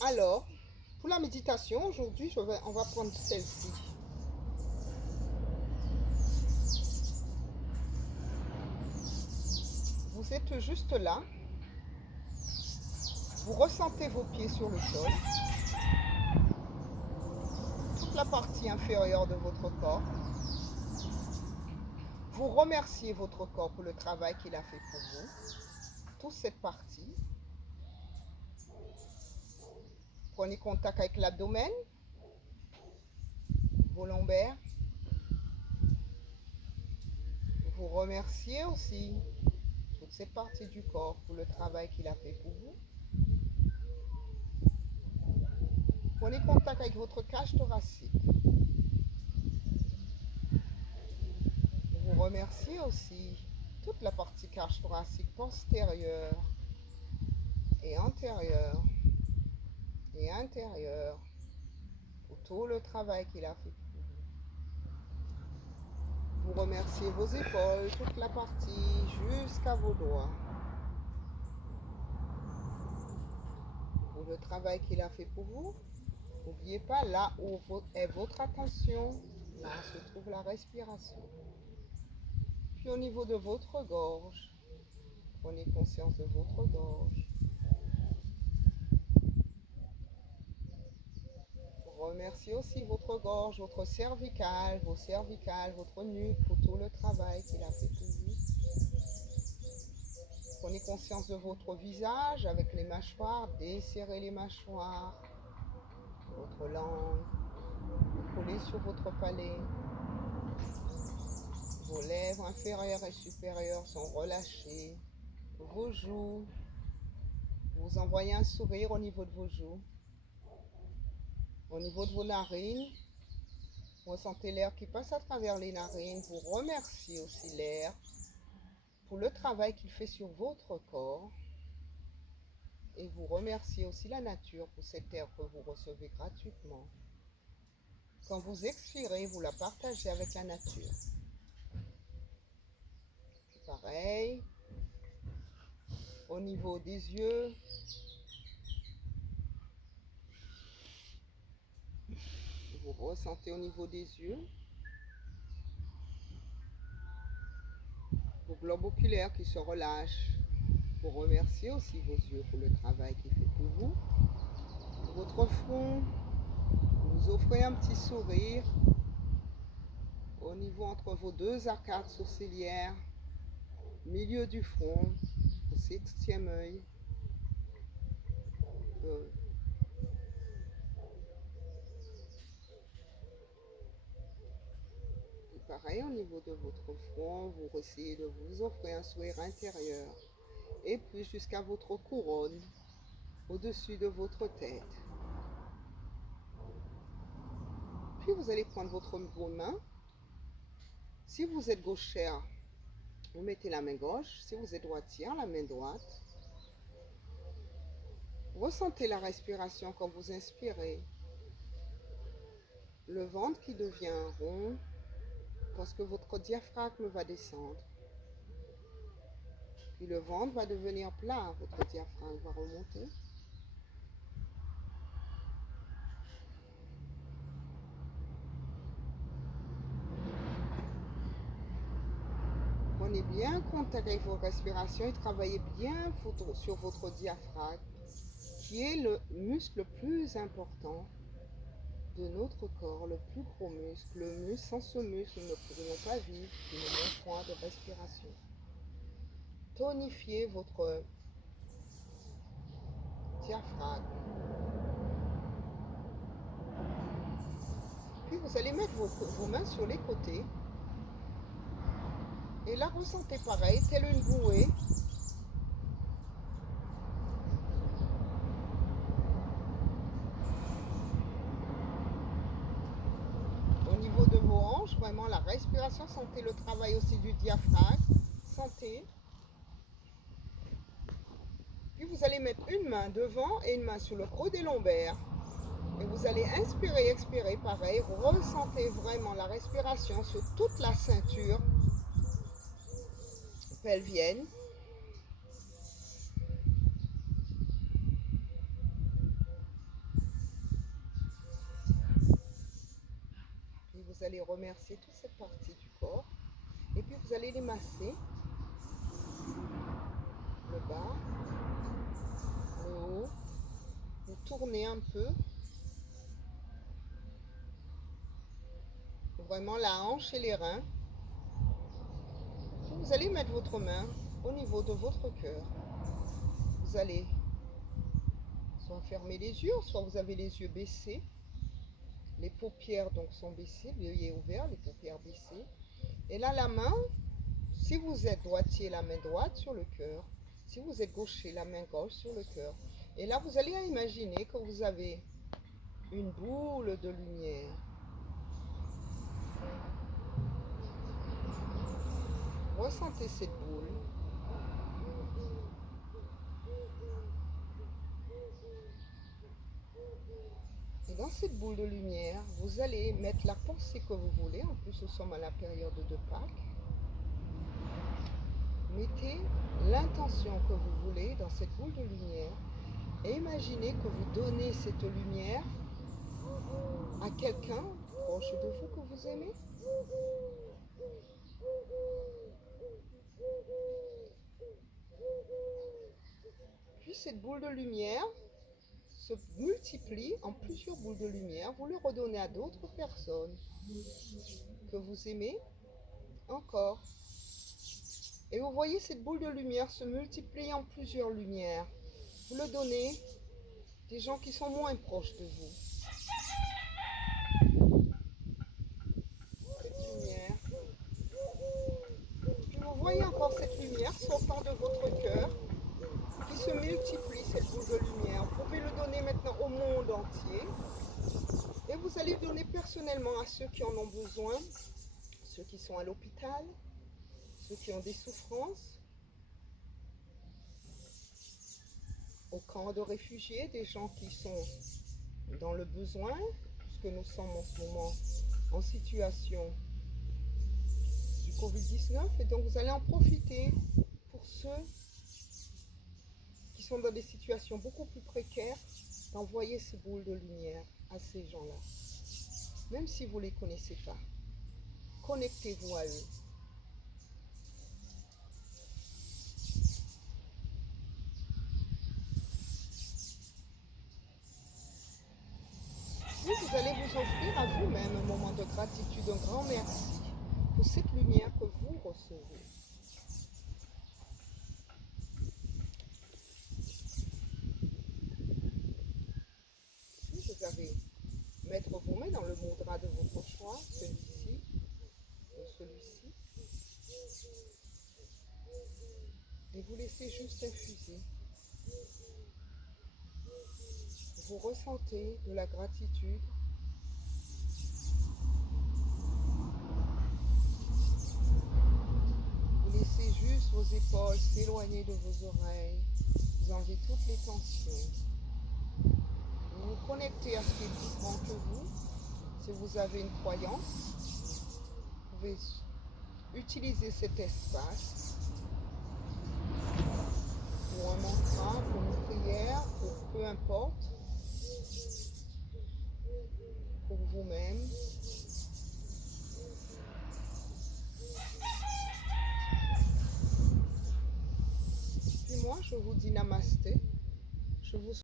Alors, pour la méditation, aujourd'hui, on va prendre celle-ci. Vous êtes juste là. Vous ressentez vos pieds sur le sol. Toute la partie inférieure de votre corps. Vous remerciez votre corps pour le travail qu'il a fait pour vous. Toute cette partie. Prenez contact avec l'abdomen, vos lombaires. Vous remerciez aussi toute cette partie du corps pour le travail qu'il a fait pour vous. Prenez contact avec votre cage thoracique. Vous remerciez aussi toute la partie cage thoracique postérieure et antérieure et intérieure pour tout le travail qu'il a fait pour vous. Vous remerciez vos épaules, toute la partie jusqu'à vos doigts pour le travail qu'il a fait pour vous. N'oubliez pas, là où est votre attention, là se trouve la respiration. Puis au niveau de votre gorge, prenez conscience de votre gorge. Remerciez aussi votre gorge, votre cervicale, vos cervicales, votre nuque pour tout le travail qu'il a fait pour vous. Prenez conscience de votre visage avec les mâchoires, desserrez les mâchoires, votre langue, collez sur votre palais. Vos lèvres inférieures et supérieures sont relâchées. Vos joues, vous envoyez un sourire au niveau de vos joues. Au niveau de vos narines, vous ressentez l'air qui passe à travers les narines. Vous remerciez aussi l'air pour le travail qu'il fait sur votre corps. Et vous remerciez aussi la nature pour cet air que vous recevez gratuitement. Quand vous expirez, vous la partagez avec la nature. Puis pareil, au niveau des yeux, vous ressentez au niveau des yeux vos globes oculaires qui se relâchent. Vous remerciez aussi vos yeux pour le travail qu'il fait pour vous. Votre front, vous offrez un petit sourire au niveau entre vos deux arcades sourcilières, milieu du front, au septième œil. Et pareil, au niveau de votre front, vous essayez de vous offrir un sourire intérieur. Et puis jusqu'à votre couronne, au-dessus de votre tête. Puis vous allez prendre vos mains. Si vous êtes gauchère, vous mettez la main gauche. Si vous êtes droitière, la main droite. Ressentez la respiration quand vous inspirez. Le ventre qui devient rond parce que votre diaphragme va descendre. Puis le ventre va devenir plat, votre diaphragme va remonter. Prenez bien contact avec vos respirations et travaillez bien sur votre diaphragme, qui est le muscle le plus important de notre corps, le plus gros muscle. Le muscle, sans ce muscle, nous ne pourrions pas vivre d'une même point de respiration. Tonifiez votre diaphragme. Puis vous allez mettre vos mains sur les côtés. Et là, ressentez pareil, telle une bouée. Au niveau de vos hanches, vraiment la respiration, sentez le travail aussi du diaphragme. Sentez. Puis vous allez mettre une main devant et une main sur le creux des lombaires. Et vous allez inspirer, expirer, pareil. Ressentez vraiment la respiration sur toute la ceinture pelvienne. allez remercier toute cette partie du corps. Et puis vous allez les masser. Le bas, le haut. Vous tournez un peu. Vraiment la hanche et les reins. Vous allez mettre votre main au niveau de votre cœur. Vous allez soit fermer les yeux, soit vous avez les yeux baissés. Les paupières donc sont baissées, l'œil est ouvert, les paupières baissées. Et là, la main, si vous êtes droitier, la main droite sur le cœur. Si vous êtes gaucher, la main gauche sur le cœur. Et là, vous allez imaginer que vous avez une boule de lumière. Ressentez cette boule. Et dans cette boule de lumière, vous allez mettre la pensée que vous voulez. En plus, nous sommes à la période de Pâques. Mettez l'intention que vous voulez dans cette boule de lumière et imaginez que vous donnez cette lumière à quelqu'un proche de vous que vous aimez. Puis cette boule de lumière se multiplie en plusieurs boules de lumière. Vous le redonnez à d'autres personnes que vous aimez encore. Et vous voyez cette boule de lumière se multiplier en plusieurs lumières. Vous le donnez des gens qui sont moins proches de vous. Cette lumière. Puis vous voyez encore cette lumière sortant de votre cœur qui se multiplie, cette boule de lumière. Vous pouvez le donner maintenant au monde entier. Et vous allez le donner personnellement à ceux qui en ont besoin, ceux qui sont à l'hôpital, ceux qui ont des souffrances, au camp de réfugiés, des gens qui sont dans le besoin, puisque nous sommes en ce moment en situation du Covid-19. Et donc vous allez en profiter pour ceux qui sont dans des situations beaucoup plus précaires, d'envoyer ces boules de lumière à ces gens-là. Même si vous ne les connaissez pas, connectez-vous à eux. Vous allez vous offrir à vous-même un moment de gratitude, un grand merci pour cette lumière que vous recevez. Puis vous allez mettre vos mains dans le mudra de votre choix, celui-ci ou celui-ci, et vous laissez juste infuser. Vous ressentez de la gratitude. Vous laissez juste vos épaules s'éloigner de vos oreilles. Vous enlevez toutes les tensions. Vous vous connectez à ce qui est plus grand que vous. Si vous avez une croyance, vous pouvez utiliser cet espace pour un mantra, pour une prière, pour peu importe, pour vous-même. Puis moi, je vous dis namasté. Je vous